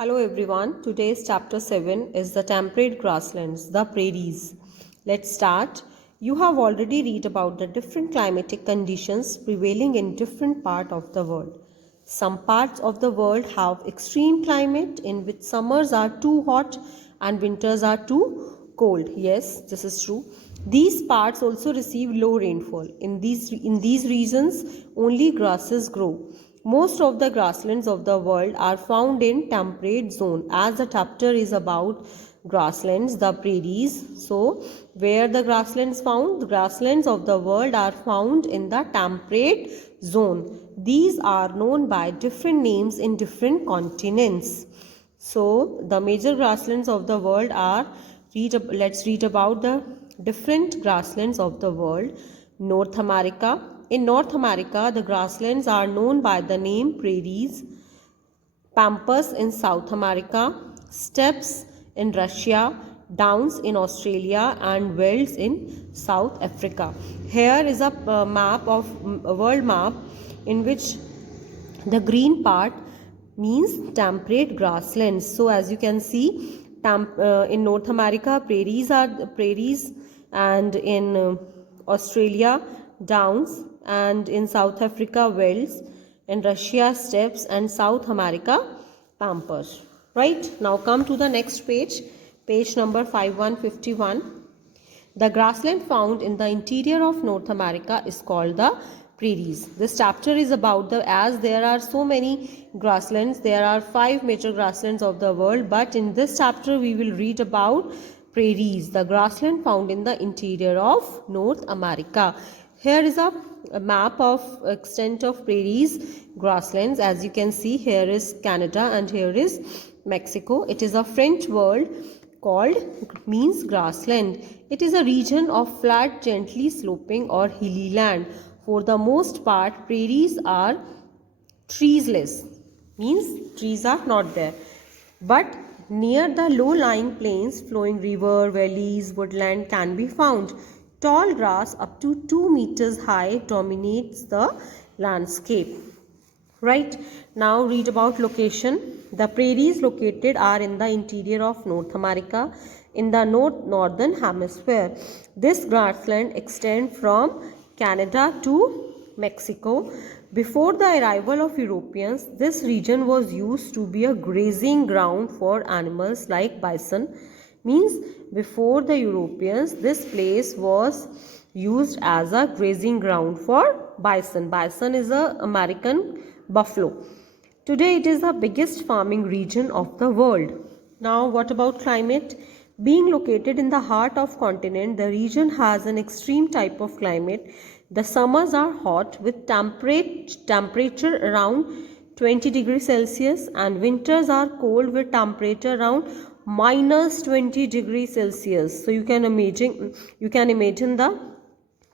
Hello everyone, today's chapter 7 is the temperate grasslands, the prairies. Let's start. You have already read about the different climatic conditions prevailing in different parts of the world. Some parts of the world have extreme climate in which summers are too hot and winters are too cold. Yes, this is true. These parts also receive low rainfall. In these regions, only grasses grow. Most of the grasslands of the world are found in temperate zone. As the chapter is about grasslands, the prairies. So, where the grasslands found? The grasslands of the world are found in the temperate zone. These are known by different names in different continents. So, the major grasslands of the world are, let's read about the different grasslands of the world. North America. In North America, the grasslands are known by the name prairies. Pampas in South America, steppes in Russia, downs in Australia, and velds in South Africa. Here is a world map in which the green part means temperate grasslands. So as you can see, in North America, prairies, and in Australia, downs, and in South Africa, velds, in Russia, steppes, and South America, pampas. Right, now come to the next page, page number 5151. The grassland found in the interior of North America is called the prairies. This chapter is about as there are so many grasslands, there are 5 major grasslands of the world, but in this chapter we will read about prairies, the grassland found in the interior of North America. Here is a map of extent of prairies, grasslands. As you can see, here is Canada and here is Mexico. It is a French word called means grassland. It is a region of flat, gently sloping or hilly land. For the most part, prairies are treeless, means trees are not there. But near the low-lying plains, flowing river, valleys, woodland can be found. Tall grass up to 2 meters high dominates the landscape. Right, now read about location. The prairies located are in the interior of North America in the northern hemisphere. This grassland extends from Canada to Mexico. Before the arrival of Europeans, this region was used to be a grazing ground for animals like bison. Means before the Europeans, this place was used as a grazing ground for bison. Bison is an American buffalo. Today it is the biggest farming region of the world. Now what about climate? Being located in the heart of continent, the region has an extreme type of climate. The summers are hot with temperature around 20 degrees Celsius and winters are cold with temperature around minus 20 degrees Celsius. So you can imagine the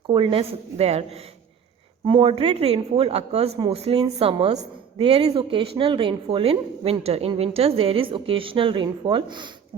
coldness there. Moderate rainfall occurs mostly in summers. There is occasional rainfall in winter. In winters there is occasional rainfall.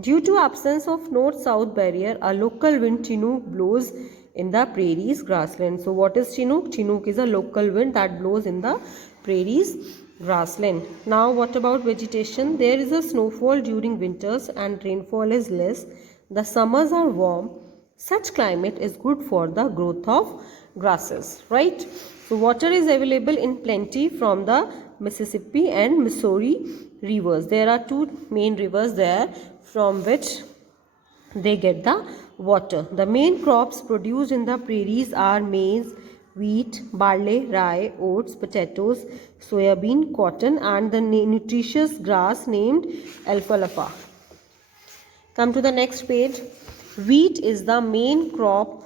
Due to absence of north-south barrier, a local wind Chinook blows in the prairies grassland. So what is Chinook? Chinook is a local wind that blows in the prairies grassland. Now what about vegetation? There is a snowfall during winters and rainfall is less. The summers are warm. Such climate is good for the growth of grasses, right? So water is available in plenty from the Mississippi and Missouri rivers. There are 2 main rivers there from which they get the water. The main crops produced in the prairies are maize, wheat, barley, rye, oats, potatoes, soybean, cotton and the nutritious grass named alfalfa. Come to the next page. Wheat is the main crop.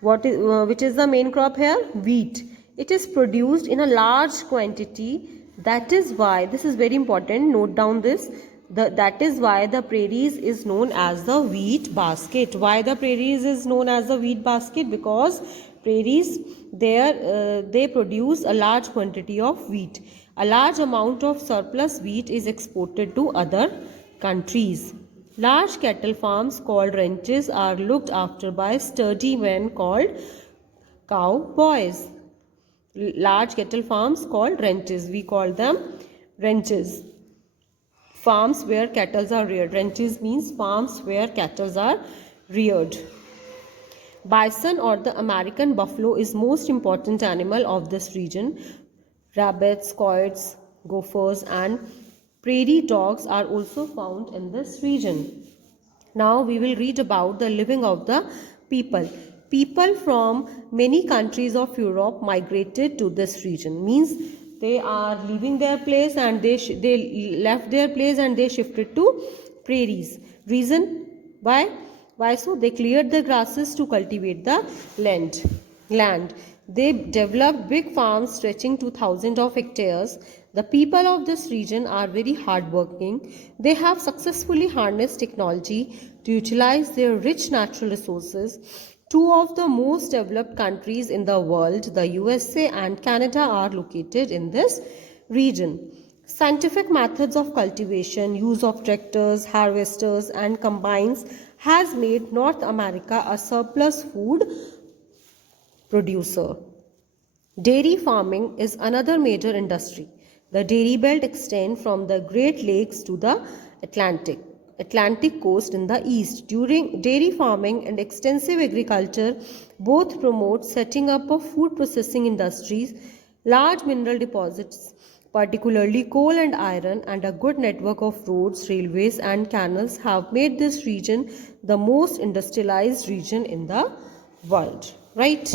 Which is the main crop here? Wheat. It is produced in a large quantity. That is why, this is very important, note down this. That is why the prairies is known as the wheat basket. Why the prairies is known as the wheat basket? Because prairies, they produce a large quantity of wheat. A large amount of surplus wheat is exported to other countries. Large cattle farms called ranches are looked after by sturdy men called cowboys. Large cattle farms called ranches. We call them ranches. farms where cattle are reared. Ranches means farms where cattle are reared. Bison or the American buffalo is most important animal of this region. Rabbits, coyotes, gophers and prairie dogs are also found in this region. Now we will read about the living of the people. People from many countries of Europe migrated to this region. Means they are leaving their place and they left their place and they shifted to prairies. Reason why? Why so? They cleared the grasses to cultivate the land. They developed big farms stretching to thousands of hectares. The people of this region are very hardworking. They have successfully harnessed technology to utilize their rich natural resources. Two of the most developed countries in the world, the USA and Canada, are located in this region. Scientific methods of cultivation, use of tractors, harvesters, and combines has made North America a surplus food producer. Dairy farming is another major industry. The dairy belt extends from the Great Lakes to the Atlantic coast in the east. During dairy farming and extensive agriculture both promote setting up of food processing industries, large mineral deposits, particularly coal and iron, and a good network of roads, railways, and canals have made this region the most industrialized region in the world. Right?